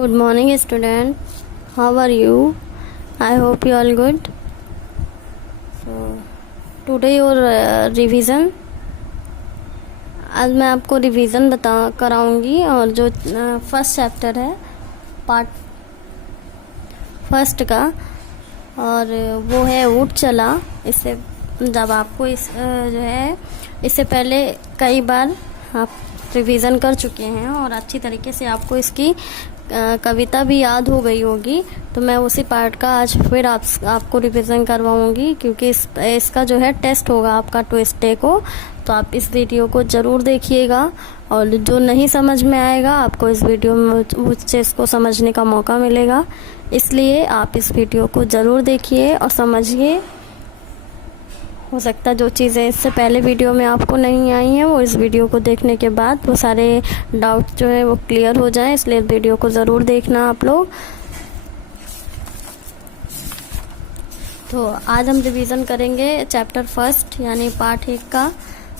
Good morning, student. How are you? I hope you all good. So, today your revision. आज मैं आपको revision कराऊंगी और जो first chapter है पार्ट फर्स्ट का, और वो है ऊँट चला। इससे जब आपको जो है इससे पहले कई बार आप रिवीजन कर चुके हैं और अच्छी तरीके से आपको इसकी कविता भी याद हो गई होगी, तो मैं उसी पार्ट का आज फिर आपको रिवीजन करवाऊंगी, क्योंकि इसका जो है टेस्ट होगा आपका ट्यूसडे को। तो आप इस वीडियो को ज़रूर देखिएगा, और जो नहीं समझ में आएगा आपको इस वीडियो में मुझसे इसको समझने का मौका मिलेगा, इसलिए आप इस वीडियो को ज़रूर देखिए और समझिए। हो सकता है जो चीज़ें इससे पहले वीडियो में आपको नहीं आई हैं वो इस वीडियो को देखने के बाद वो सारे डाउट जो है वो क्लियर हो जाएं, इसलिए वीडियो को ज़रूर देखना आप लोग। तो आज हम रिवीजन करेंगे चैप्टर फर्स्ट यानी पार्ट 1 का,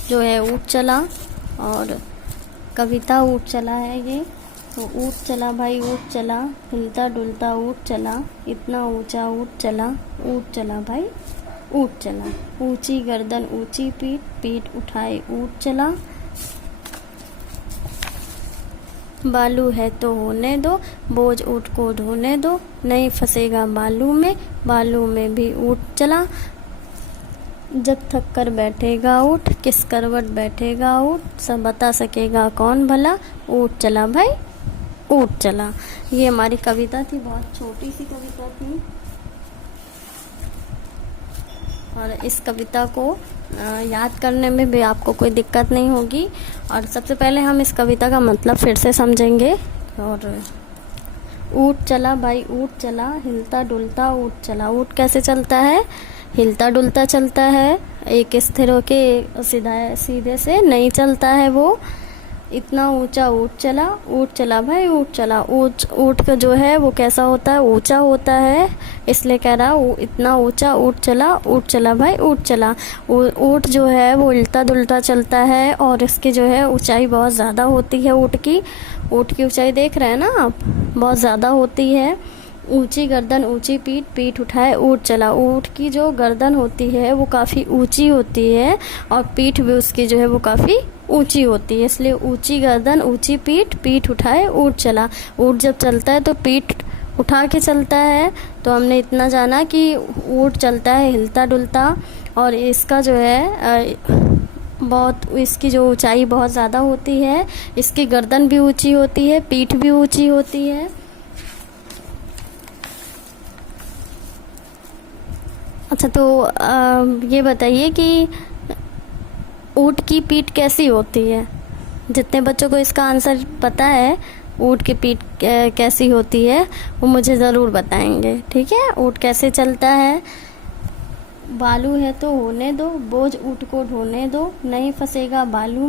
जो है ऊँट चला, और कविता ऊँट चला है ये। तो ऊँट चला भाई ऊँट चला, हिलता डुलता ऊँट चला, इतना ऊंचा ऊँट चला, ऊँट चला भाई ऊँट चला, ऊंची गर्दन ऊंची पीठ, पीठ उठाए ऊँट चला, बालू है तो होने दो, बोझ ऊँट को ढोने दो, नहीं फंसेगा बालू में भी ऊँट चला, जब थक कर बैठेगा ऊँट, किस करवट बैठेगा ऊँट, सब बता सकेगा कौन भला, ऊँट चला भाई ऊँट चला। ये हमारी कविता थी, बहुत छोटी सी कविता थी, और इस कविता को याद करने में भी आपको कोई दिक्कत नहीं होगी। और सबसे पहले हम इस कविता का मतलब फिर से समझेंगे। और ऊँट चला भाई ऊँट चला, हिलता डुलता ऊँट चला। ऊँट कैसे चलता है? हिलता डुलता चलता है, एक स्थिर होके सीधे से नहीं चलता है वो। इतना ऊंचा ऊँट चला भाई ऊँट चला। ऊँट का जो है वो कैसा होता है? ऊंचा होता है, इसलिए कह रहा इतना ऊंचा ऊँट चला भाई ऊँट चला। ऊँट जो है वो उल्टा दुल्टा चलता है, और इसकी जो है ऊंचाई बहुत ज़्यादा होती है। ऊँट की ऊंचाई देख रहे हैं ना आप, बहुत ज़्यादा होती है। ऊंची गर्दन ऊंची पीठ, पीठ उठाए ऊँट चला। ऊँट की जो गर्दन होती है वो काफ़ी ऊंची होती है, और पीठ भी उसकी जो है वो काफ़ी ऊंची होती है, इसलिए ऊंची गर्दन ऊंची पीठ, पीठ उठाए ऊँट चला। ऊँट जब चलता है तो पीठ उठा के चलता है। तो हमने इतना जाना कि ऊँट चलता है हिलता डुलता, और इसका जो है इसकी जो ऊंचाई बहुत ज़्यादा होती है, इसकी गर्दन भी ऊंची होती है, पीठ भी ऊंची होती है। अच्छा, तो ये बताइए कि ऊँट की पीठ कैसी होती है? जितने बच्चों को इसका आंसर पता है ऊँट की पीठ कैसी होती है वो मुझे ज़रूर बताएंगे, ठीक है? ऊँट कैसे चलता है? बालू है तो होने दो, बोझ ऊँट को ढोने दो, नहीं फंसेगा बालू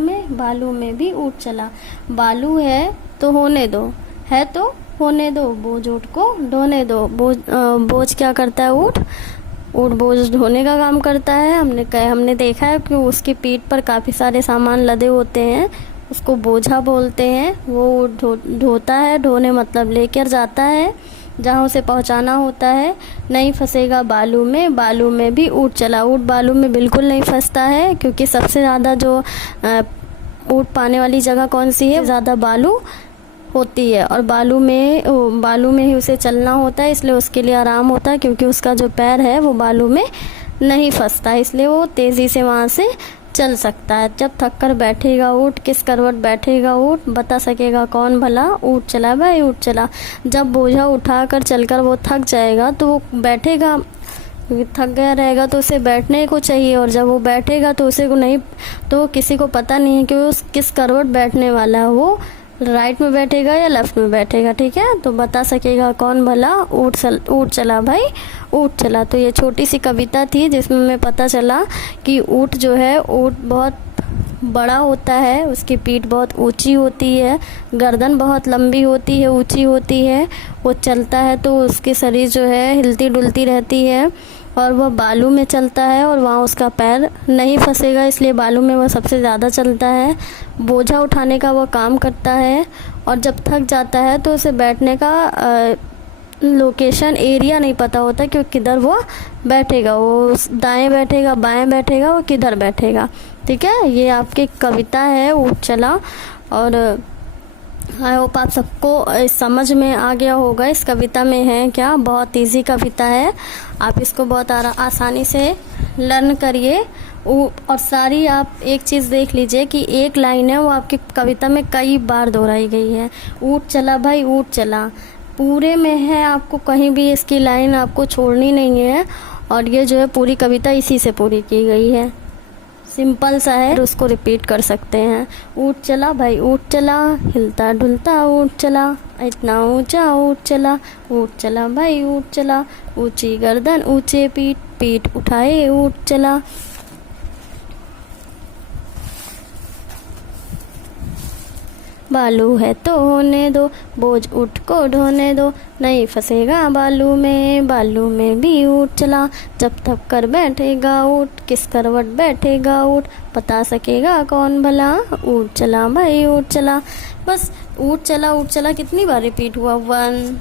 में भी ऊँट चला। बालू है तो होने दो, है तो होने दो, बोझ ऊँट को ढोने दो। बोझ क्या करता है? ऊँट बोझ ढोने का काम करता है। हमने देखा है कि उसकी पीठ पर काफ़ी सारे सामान लदे होते हैं, उसको बोझा बोलते हैं। वो ढोता है, ढोने मतलब लेकर जाता है जहाँ उसे पहुँचाना होता है। नहीं फंसेगा बालू में भी ऊँट चला। ऊँट बालू में बिल्कुल नहीं फंसता है, क्योंकि सबसे ज़्यादा जो ऊँट पाने वाली जगह कौन सी है? ज़्यादा बालू होती है, और बालू में ही उसे चलना होता है, इसलिए उसके लिए आराम होता है, क्योंकि उसका जो पैर है वो बालू में नहीं फंसता है, इसलिए वो तेज़ी से वहाँ से चल सकता है। जब थक कर बैठेगा ऊँट, किस करवट बैठेगा ऊँट, बता सकेगा कौन भला, ऊँट चला भाई ऊँट चला। जब बोझा उठाकर चलकर वो थक जाएगा तो वो बैठेगा, क्योंकि थक गया रहेगा तो उसे बैठने को चाहिए, और जब वो बैठेगा तो तो किसी को पता नहीं है कि वो किस करवट बैठने वाला है, वो राइट में बैठेगा या लेफ्ट में बैठेगा, ठीक है? तो बता सकेगा कौन भला, ऊँट चला भाई ऊँट चला। तो ये छोटी सी कविता थी जिसमें हमें पता चला कि ऊँट जो है ऊँट बहुत बड़ा होता है, उसकी पीठ बहुत ऊंची होती है, गर्दन बहुत लंबी होती है, ऊंची होती है। वो चलता है तो उसकी शरीर जो है हिलती डुलती रहती है, और वह बालू में चलता है और वहाँ उसका पैर नहीं फंसेगा, इसलिए बालू में वह सबसे ज़्यादा चलता है। बोझा उठाने का वह काम करता है और जब थक जाता है तो उसे बैठने का लोकेशन एरिया नहीं पता होता कि किधर वो बैठेगा, वो दाएं बैठेगा, बाएं बैठेगा, वो किधर बैठेगा। ठीक है, ये आपकी कविता है ऊँट चला। और आई होप आप सबको समझ में आ गया होगा इस कविता में है क्या। बहुत इजी कविता है, आप इसको बहुत आसानी से लर्न करिए। और सारी आप एक चीज़ देख लीजिए कि एक लाइन है वो आपकी कविता में कई बार दोहराई गई है। ऊँट चला भाई ऊँट चला पूरे में है, आपको कहीं भी इसकी लाइन आपको छोड़नी नहीं है। और ये जो है पूरी कविता इसी से पूरी की गई है, सिंपल सा है, उसको रिपीट कर सकते हैं। ऊँट चला भाई ऊँट चला, हिलता डुलता ऊँट चला, इतना ऊंचा ऊँट चला, ऊँट चला भाई ऊँट चला, ऊंची गर्दन ऊंचे पीठ, पीठ उठाए ऊँट चला। बालू है तो होने दो, बोझ ऊँट को ढोने दो, नहीं फंसेगा बालू में भी ऊँट चला। जब थक कर बैठेगा ऊँट, किस करवट बैठेगा ऊँट, बता सकेगा कौन भला, ऊँट चला भाई ऊँट चला। बस ऊँट चला कितनी बार रिपीट हुआ, 1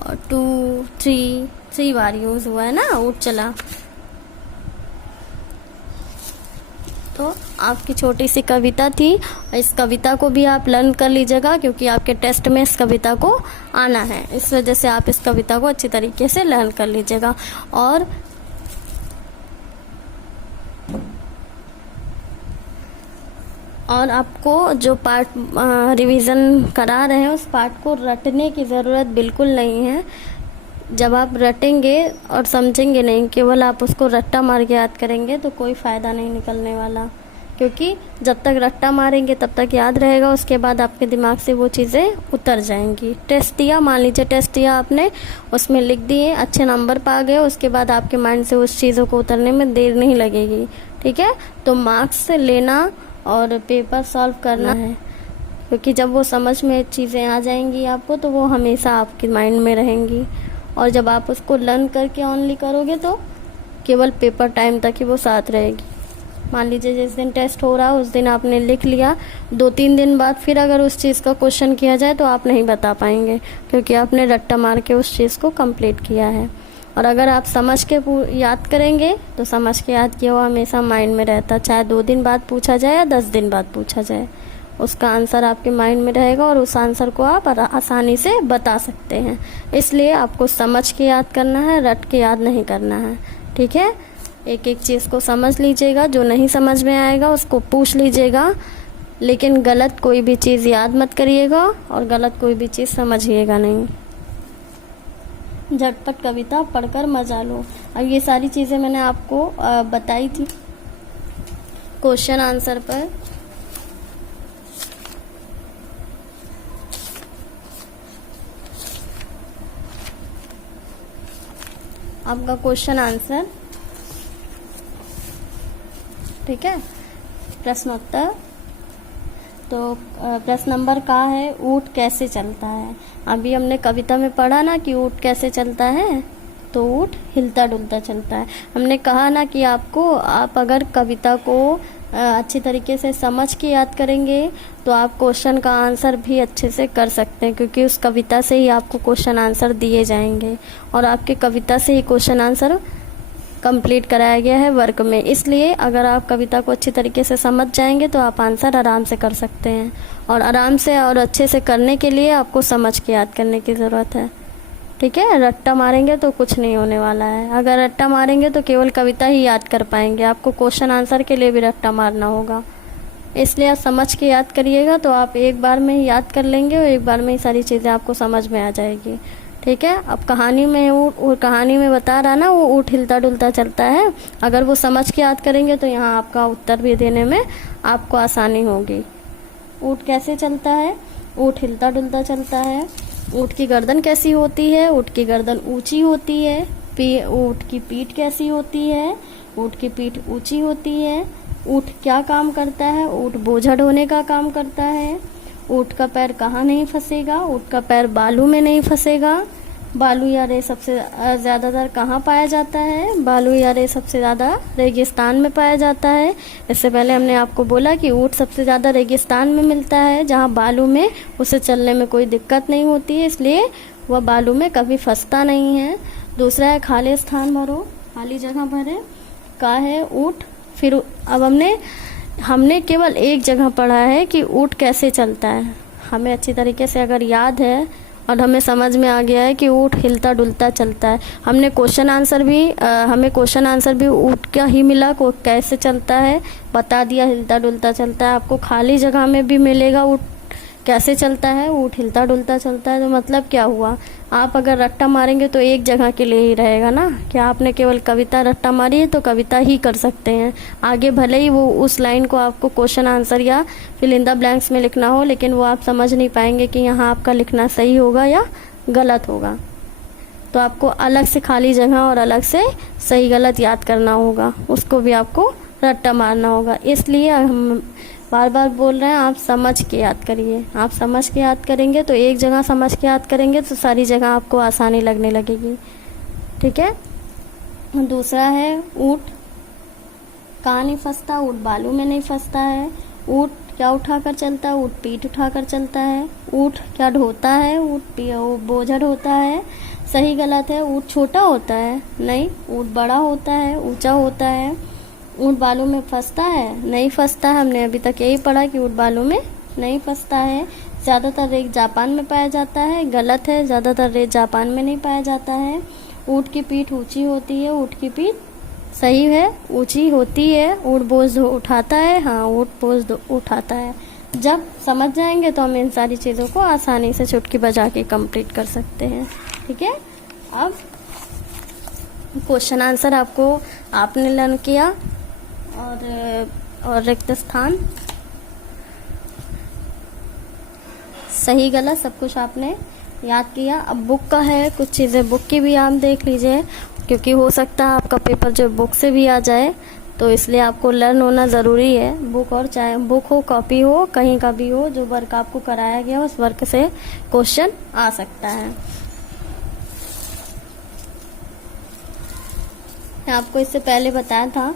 और 2 3 बार यूज़ हुआ है ना ऊँट चला। तो आपकी छोटी सी कविता थी, इस कविता को भी आप लर्न कर लीजिएगा क्योंकि आपके टेस्ट में इस कविता को आना है, इस वजह से आप इस कविता को अच्छी तरीके से लर्न कर लीजिएगा। और आपको जो पार्ट रिवीजन करा रहे हैं उस पार्ट को रटने की ज़रूरत बिल्कुल नहीं है। जब आप रटेंगे और समझेंगे नहीं, केवल आप उसको रट्टा मार के याद करेंगे तो कोई फ़ायदा नहीं निकलने वाला, क्योंकि जब तक रट्टा मारेंगे तब तक याद रहेगा, उसके बाद आपके दिमाग से वो चीज़ें उतर जाएंगी। टेस्ट दिया, मान लीजिए टेस्ट दिया आपने, उसमें लिख दिए, अच्छे नंबर पा गए, उसके बाद आपके माइंड से उस चीज़ों को उतरने में देर नहीं लगेगी। ठीक है, तो मार्क्स लेना और पेपर सॉल्व करना है, क्योंकि जब वो समझ में चीज़ें आ जाएंगी आपको तो वो हमेशा आपके माइंड में रहेंगी। और जब आप उसको लर्न करके ओनली करोगे तो केवल पेपर टाइम तक ही वो साथ रहेगी। मान लीजिए जिस दिन टेस्ट हो रहा है उस दिन आपने लिख लिया, 2-3 दिन बाद फिर अगर उस चीज़ का क्वेश्चन किया जाए तो आप नहीं बता पाएंगे, क्योंकि आपने रट्टा मार के उस चीज़ को कंप्लीट किया है। और अगर आप समझ के याद करेंगे तो समझ के याद किया हुआ हमेशा माइंड में रहता, चाहे 2 दिन बाद पूछा जाए या 10 दिन बाद पूछा जाए, उसका आंसर आपके माइंड में रहेगा और उस आंसर को आप आसानी से बता सकते हैं। इसलिए आपको समझ के याद करना है, रट के याद नहीं करना है। ठीक है, एक एक चीज़ को समझ लीजिएगा, जो नहीं समझ में आएगा उसको पूछ लीजिएगा, लेकिन गलत कोई भी चीज़ याद मत करिएगा और गलत कोई भी चीज़ समझिएगा नहीं। झटपट कविता पढ़कर मजा लो। अब ये सारी चीज़ें मैंने आपको बताई थी क्वेश्चन आंसर पर। आपका क्वेश्चन आंसर, ठीक है, प्रश्नोत्तर। तो प्रश्न नंबर का है, ऊँट कैसे चलता है। अभी हमने कविता में पढ़ा ना कि ऊँट कैसे चलता है, तो ऊँट हिलता डुलता चलता है। हमने कहा ना कि आप अगर कविता को अच्छी तरीके से समझ के याद करेंगे तो आप क्वेश्चन का आंसर भी अच्छे से कर सकते हैं, क्योंकि उस कविता से ही आपको क्वेश्चन आंसर दिए जाएंगे और आपके कविता से ही क्वेश्चन आंसर कंप्लीट कराया गया है वर्क में। इसलिए अगर आप कविता को अच्छी तरीके से समझ जाएंगे तो आप आंसर आराम से कर सकते हैं, और आराम से और अच्छे से करने के लिए आपको समझ के याद करने की ज़रूरत है। ठीक है, रट्टा मारेंगे तो कुछ नहीं होने वाला है। अगर रट्टा मारेंगे तो केवल कविता ही याद कर पाएंगे, आपको क्वेश्चन आंसर के लिए भी रट्टा मारना होगा। इसलिए आप समझ के याद करिएगा तो आप एक बार में ही याद कर लेंगे और एक बार में ही सारी चीज़ें आपको समझ में आ जाएगी। ठीक है, अब कहानी में बता रहा ना वो ऊँट हिलता डुलता चलता है, अगर वो समझ के याद करेंगे तो यहाँ आपका उत्तर भी देने में आपको आसानी होगी। ऊँट कैसे चलता है, ऊँट हिलता डुलता चलता है। ऊँट की गर्दन कैसी होती है, ऊँट की गर्दन ऊंची होती है। ऊँट की पीठ कैसी होती है, ऊँट की पीठ ऊंची होती है। ऊँट क्या काम करता है, ऊँट बोझा ढोने का काम करता है। ऊँट का पैर कहाँ नहीं फंसेगा, ऊँट का पैर बालू में नहीं फंसेगा। बालू या रेत सबसे ज़्यादातर कहाँ पाया जाता है? बालू या रेत सबसे ज़्यादा रेगिस्तान में पाया जाता है। इससे पहले हमने आपको बोला कि ऊँट सबसे ज़्यादा रेगिस्तान में मिलता है, जहाँ बालू में उसे चलने में कोई दिक्कत नहीं होती है, इसलिए वह बालू में कभी फंसता नहीं है। दूसरा है खाली स्थान भरो, खाली जगह भरे का है ऊँट। फिर अब हमने केवल एक जगह पढ़ा है कि ऊँट कैसे चलता है। हमें अच्छी तरीके से अगर याद है और हमें समझ में आ गया है कि ऊँट हिलता डुलता चलता है। हमें क्वेश्चन आंसर भी ऊँट का ही मिला, को कैसे चलता है बता दिया, हिलता डुलता चलता है। आपको खाली जगह में भी मिलेगा ऊँट कैसे चलता है, ऊँट हिलता डुलता चलता है। तो मतलब क्या हुआ, आप अगर रट्टा मारेंगे तो एक जगह के लिए ही रहेगा ना। क्या आपने केवल कविता रट्टा मारी है तो कविता ही कर सकते हैं, आगे भले ही वो उस लाइन को आपको क्वेश्चन आंसर या फिल इन द ब्लैंक्स में लिखना हो, लेकिन वो आप समझ नहीं पाएंगे कि यहाँ आपका लिखना सही होगा या गलत होगा। तो आपको अलग से खाली जगह और अलग से सही गलत याद करना होगा, उसको भी आपको रट्टा मारना होगा। इसलिए हम बार बार बोल रहे हैं, आप समझ के याद करिए। आप समझ के याद करेंगे तो एक जगह समझ के याद करेंगे तो सारी जगह आपको आसानी लगने लगेगी। ठीक है। दूसरा है ऊँट कहाँ नहीं फंसता, ऊँट बालू में नहीं फंसता है। ऊँट क्या उठाकर चलता है, ऊँट पीठ उठाकर चलता है। ऊँट क्या ढोता है, ऊँट बोझा ढोता है। सही गलत है, ऊँट छोटा होता है, नहीं, ऊँट बड़ा होता है, ऊंचा होता है। ऊँट बालू में फंसता है, नहीं फंसता है। हमने अभी तक यही पढ़ा कि ऊँट बालू में नहीं फंसता है। ज़्यादातर रेत जापान में पाया जाता है, गलत है, ज़्यादातर रेत जापान में नहीं पाया जाता है। ऊँट की पीठ ऊंची होती है, ऊँट की पीठ सही है ऊंची होती है। ऊँट बोझ उठाता है, हाँ ऊँट बोझ उठाता है। जब समझ जाएंगे तो हम इन सारी चीज़ों को आसानी से चुटकी बजा के कंप्लीट कर सकते हैं। ठीक है। अब क्वेश्चन आंसर आपने लर्न किया और रिक्त स्थान सही गलत सब कुछ आपने याद किया। अब बुक का है, कुछ चीज़ें बुक की भी आप देख लीजिए, क्योंकि हो सकता है आपका पेपर जो बुक से भी आ जाए, तो इसलिए आपको लर्न होना ज़रूरी है। बुक, और चाहे बुक हो कॉपी हो कहीं का भी हो, जो वर्क आपको कराया गया उस वर्क से क्वेश्चन आ सकता है। आपको इससे पहले बताया था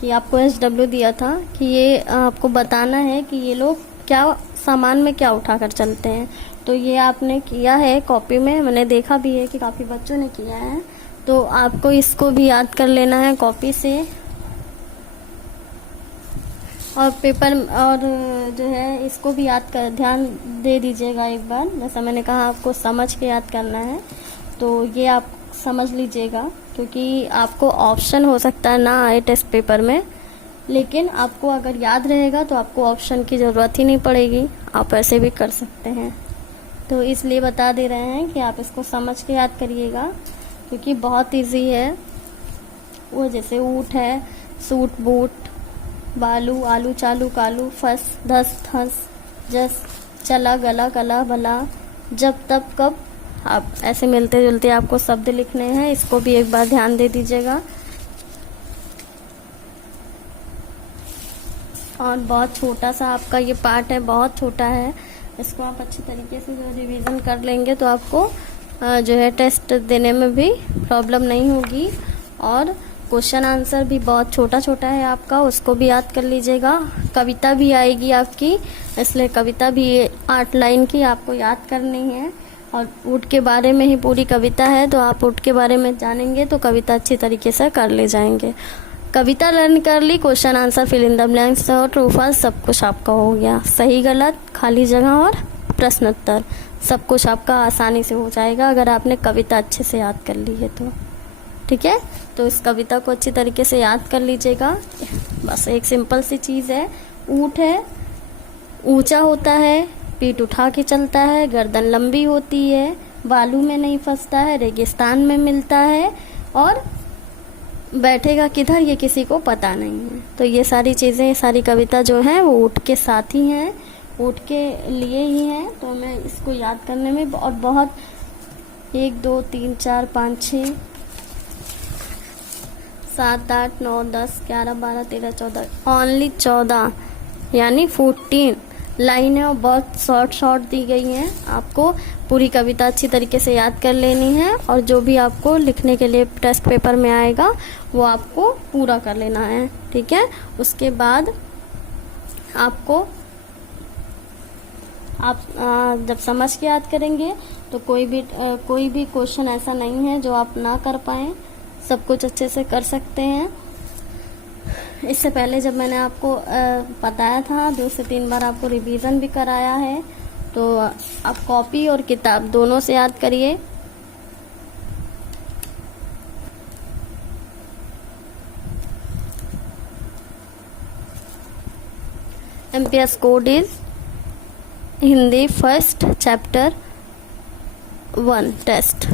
कि आपको SW दिया था कि ये आपको बताना है कि ये लोग क्या सामान में क्या उठाकर चलते हैं। तो ये आपने किया है कॉपी में, मैंने देखा भी है कि काफ़ी बच्चों ने किया है। तो आपको इसको भी याद कर लेना है कॉपी से, और पेपर और जो है इसको भी याद कर ध्यान दे दीजिएगा एक बार। जैसा मैंने कहा आपको समझ के याद करना है, तो ये आप समझ लीजिएगा, क्योंकि आपको ऑप्शन हो सकता है ना आए टेस्ट पेपर में, लेकिन आपको अगर याद रहेगा तो आपको ऑप्शन की ज़रूरत ही नहीं पड़ेगी, आप ऐसे भी कर सकते हैं। तो इसलिए बता दे रहे हैं कि आप इसको समझ के याद करिएगा, क्योंकि बहुत इजी है। वो जैसे ऊँट है, सूट बूट, बालू आलू चालू कालू, फस धस थस जस, चला गला कला भला, जब तब कब, आप ऐसे मिलते जुलते आपको शब्द लिखने हैं। इसको भी एक बार ध्यान दे दीजिएगा। और बहुत छोटा सा आपका ये पार्ट है, बहुत छोटा है, इसको आप अच्छी तरीके से जो रिवीजन कर लेंगे तो आपको जो है टेस्ट देने में भी प्रॉब्लम नहीं होगी। और क्वेश्चन आंसर भी बहुत छोटा छोटा है आपका, उसको भी याद कर लीजिएगा। कविता भी आएगी आपकी, इसलिए कविता भी 8 लाइन की आपको याद करनी है। और ऊँट के बारे में ही पूरी कविता है, तो आप ऊँट के बारे में जानेंगे तो कविता अच्छी तरीके से कर ले जाएंगे। कविता लर्न कर ली, question answer fill in the blanks और ट्रू फॉल्स सब कुछ आपका हो गया। सही गलत, खाली जगह और प्रश्न उत्तर सब कुछ आपका आसानी से हो जाएगा अगर आपने कविता अच्छे से याद कर ली है तो। ठीक है। तो इस कविता को अच्छी तरीके से याद कर लीजिएगा। बस एक सिंपल सी चीज़ है, ऊँट है, ऊंचा होता है, पीठ उठा के चलता है, गर्दन लंबी होती है, बालू में नहीं फंसता है, रेगिस्तान में मिलता है, और बैठेगा किधर ये किसी को पता नहीं है। तो ये सारी चीज़ें, सारी कविता जो है वो ऊँट के साथ ही हैं, ऊँट के लिए ही हैं। तो मैं इसको याद करने में और बहुत 1 2 3 4 5 6 7 8 9 10 11 12 13 14 ओनली 14 यानी 14 लाइनें और बहुत शॉर्ट शॉर्ट दी गई हैं। आपको पूरी कविता अच्छी तरीके से याद कर लेनी है और जो भी आपको लिखने के लिए टेस्ट पेपर में आएगा वो आपको पूरा कर लेना है, ठीक है। उसके बाद आपको आप जब समझ के याद करेंगे तो कोई भी क्वेश्चन ऐसा नहीं है जो आप ना कर पाएँ, सब कुछ अच्छे से कर सकते हैं। इससे पहले जब मैंने आपको बताया था 2 से 3 बार आपको रिवीजन भी कराया है, तो आप कॉपी और किताब दोनों से याद करिए। MPS code is Hindi first chapter 1 test.